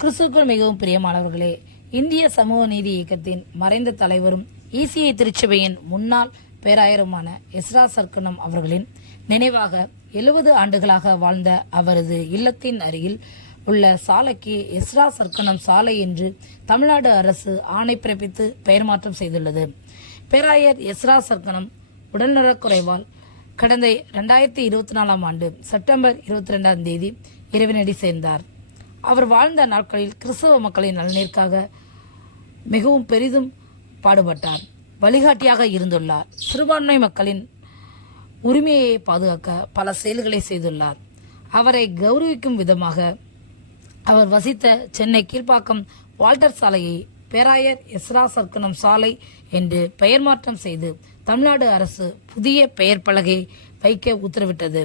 கிறிஸ்துக்குள் மிகவும் பிரியமானவர்களே இந்திய சமூக நீதி இயக்கத்தின் மறைந்த தலைவரும் இசிஐ திருச்சபையின் முன்னாள் பேராயருமான எஸ்ரா சர்க்கனம் அவர்களின் நினைவாக எழுபது ஆண்டுகளாக வாழ்ந்த அவரது இல்லத்தின் அருகில் உள்ள சாலைக்கு எஸ்ரா சர்க்கனம் சாலை என்று தமிழ்நாடு அரசு ஆணை பிறப்பித்து பெயர் மாற்றம் செய்துள்ளது. பேராயர் எஸ்ரா சர்க்கனம் உடல்நலக்குறைவால் கடந்த ரெண்டாயிரத்தி இருபத்தி நாலாம் ஆண்டு செப்டம்பர் இருபத்தி ரெண்டாம் தேதி இறைவனடி சேர்ந்தார். அவர் வாழ்ந்த நாட்களில் கிறிஸ்தவ மக்களின் நலனிற்காக மிகவும் பெரிதும் பாடுபட்டார். வழிகாட்டியாக இருந்துள்ளார். சிறுபான்மை மக்களின் உரிமையை பாதுகாக்க பல செயல்களை செய்துள்ளார். அவரை கௌரவிக்கும் விதமாக அவர் வசித்த சென்னை கீழ்ப்பாக்கம் வால்டர் சாலையை பேராயர் எஸ்ரா சர்க்குணம் சாலை என்று பெயர் மாற்றம் செய்து தமிழ்நாடு அரசு புதிய பெயர் பலகை வைக்க உத்தரவிட்டது.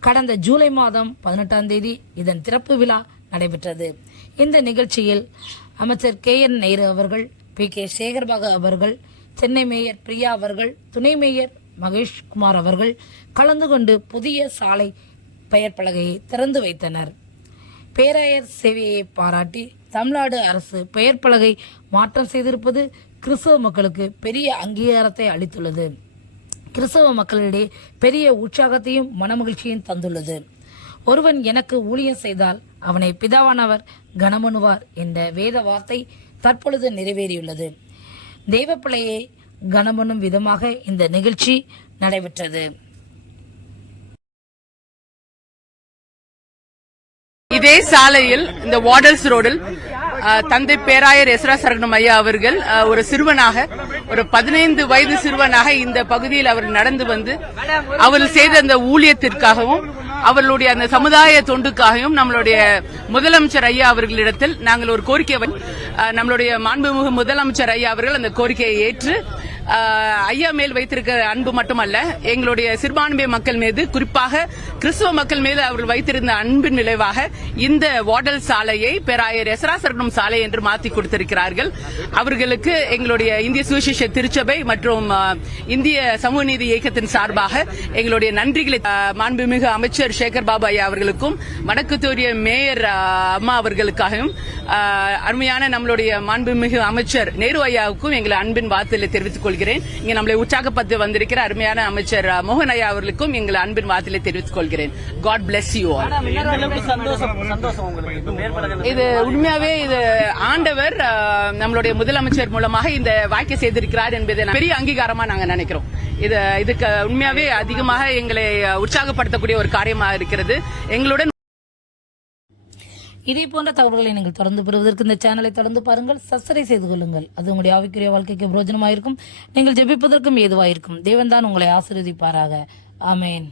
கடந்த ஜூலை மாதம் பதினெட்டாம் தேதி இதன் திறப்பு விழா நடைபெற்றது. இந்த நிகழ்ச்சியில் அமைச்சர் கே. என். நேரு அவர்கள் பி. கே. சேகர்பாகு அவர்கள் சென்னை மேயர் பிரியா அவர்கள் துணை மேயர் மகேஷ் குமார் அவர்கள் கலந்து கொண்டு புதிய சாலை பெயர் பலகையை திறந்து வைத்தனர். பேராயர் சேவையை பாராட்டி தமிழ்நாடு அரசு பெயர் பலகை மாற்றம் செய்திருப்பது கிறிஸ்தவ மக்களுக்கு பெரிய அங்கீகாரத்தை அளித்துள்ளது. கிறிஸ்தவ மக்களிடையே பெரிய உற்சாகத்தையும் மனமகிழ்ச்சியையும் தந்துள்ளது. ஒருவன் எனக்கு ஊழியம் செய்தால் அவனை பிதாவானவர் கனமனுவார் என்ற வேத வார்த்தை தற்பொழுது நிறைவேறியுள்ளது. தெய்வப்பிள்ளையை கனமனும் விதமாக இந்த நிகழ்ச்சி நடைபெற்றது. இதே சாலையில் இந்த வாடல்ஸ் ரோடில் தந்தை பேராயர் எஸ்ரா சரகணம் ஐயா அவர்கள் ஒரு சிறுவனாக ஒரு பதினைந்து வயது சிறுவனாக இந்த பகுதியில் அவர் நடந்து வந்து அவர் செய்த அந்த ஊழியத்திற்காகவும் அவர்களுடைய அந்த சமுதாய தொண்டுக்காகவும் நம்மளுடைய முதலமைச்சர் ஐயா அவர்களிடத்தில் நாங்கள் ஒரு கோரிக்கை நம்மளுடைய மாண்புமிகு முதலமைச்சர் ஐயா அவர்கள் அந்த கோரிக்கையை ஏற்று ஐயா மேல் வைத்திருக்கிற அன்பு மட்டுமல்ல எங்களுடைய சிறுபான்மை மக்கள் மீது குறிப்பாக கிறிஸ்துவ மக்கள் மீது அவர்கள் வைத்திருந்த அன்பின் விளைவாக இந்த வாடல் சாலையை பேராயர் எஸ்ரா சாலை என்று மாற்றி கொடுத்திருக்கிறார்கள். அவர்களுக்கு எங்களுடைய இந்திய சுவிசேஷ திருச்சபை மற்றும் இந்திய சமூக நீதி இயக்கத்தின் சார்பாக எங்களுடைய நன்றிகளை மாண்புமிகு அமைச்சர் சேகர் பாபு ஐயா அவர்களுக்கும் வடக்குத்தூரிய மேயர் அம்மா அவர்களுக்காகவும் அருமையான நம்மளுடைய மாண்புமிகு அமைச்சர் நேரு ஐயாவுக்கும் எங்களை அன்பின் வார்த்தைகளை தெரிவித்துக் கொள்கிறேன். இங்க நம்மளை உற்சாகப்பட்டு வந்திருக்கிற அருமையான அமைச்சர் மோகன் ஐயா அவர்களுக்கும் எங்களை அன்பின் வார்த்தைகளை தெரிவித்துக் கொள்கிறேன். காட் பிளஸ் யூ ஆல் இது உண்மையாவே இது ஆண்டவர் நம்மளுடைய முதலமைச்சர் மூலமாக இந்த வாய்க்க செய்திருக்கிறார் என்பதை பெரிய அங்கீகாரமா நாங்க நினைக்கிறோம். இது இதுக்கு உண்மையாவே அதிகமாக எங்களை உற்சாகப்படுத்தக்கூடிய ஒரு காரியமாக இருக்கிறது. எங்களுடன் இதே போன்ற தகவல்களை நீங்கள் தொடர்ந்து பெறுவதற்கு இந்த சேனலை தொடர்ந்து பாருங்கள். சப்ஸ்கிரைப் செய்து கொள்ளுங்கள். அது உங்களுடைய ஆவிக்குரிய வாழ்க்கைக்கு பிரோஜனமாயிருக்கும் நீங்கள் ஜெபிப்பதற்கும் ஏதுவாயிருக்கும். தேவன் தான் உங்களை ஆசீர்வதிப்பாராக. ஆமேன்.